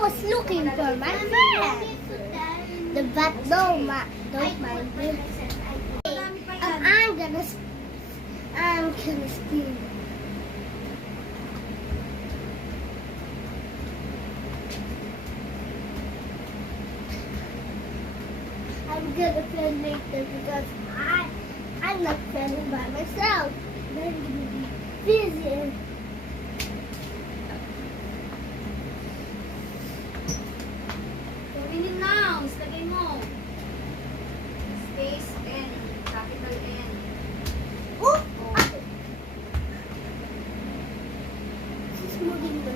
was looking for my friend. The bat don't mind me. I'm gonna spin. I'm gonna play later because I'm not playing by myself. I'm gonna be busy. Meaning nouns, lagay mo. Space N, capital N. Oh! She's moving the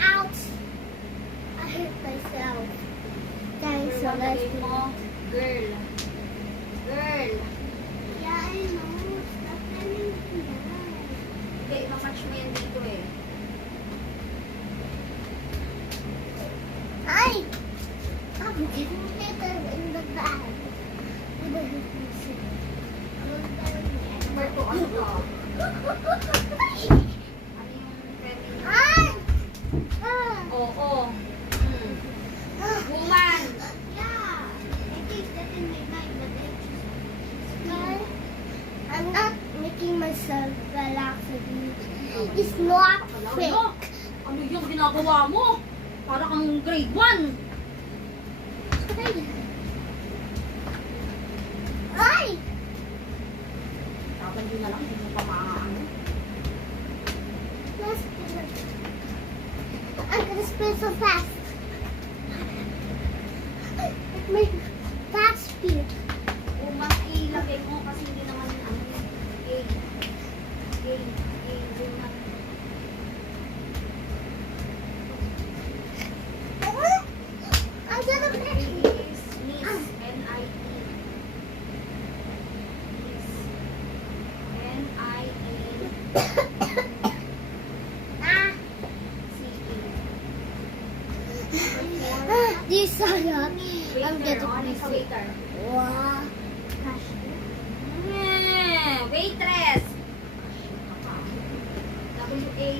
ouch! I hit myself. Thanks so much. Lagay mo, girl. Girl. Yeah, I know. Stop telling me that. Hindi, ipamatch mo yan dito eh. Hi! I'm getting hit in the back. With a hit machine. Number 2, ano to? Ano yung feminine? Hi! Ah! Oo. Hmm. Woman. Yeah, I think that in my mind, but I just I'm not making myself relax again. It's not fake. Ano yung ginagawa mo? Para kang grade 1. Ay! Tapos yun na lang, hindi mo pa maaano. Let's I'm gonna spin so fast. It makes fast speed. O mas ilagay mo kasi hindi naman ano yun. Game. Game. Game. Game na. I'm gonna play. Is Miss. N-I-E. Miss. N-I-E. Ah! C-E. This song, I'm Waiter. getting Ano sa busy. waiter? Wow. Waitress. W-A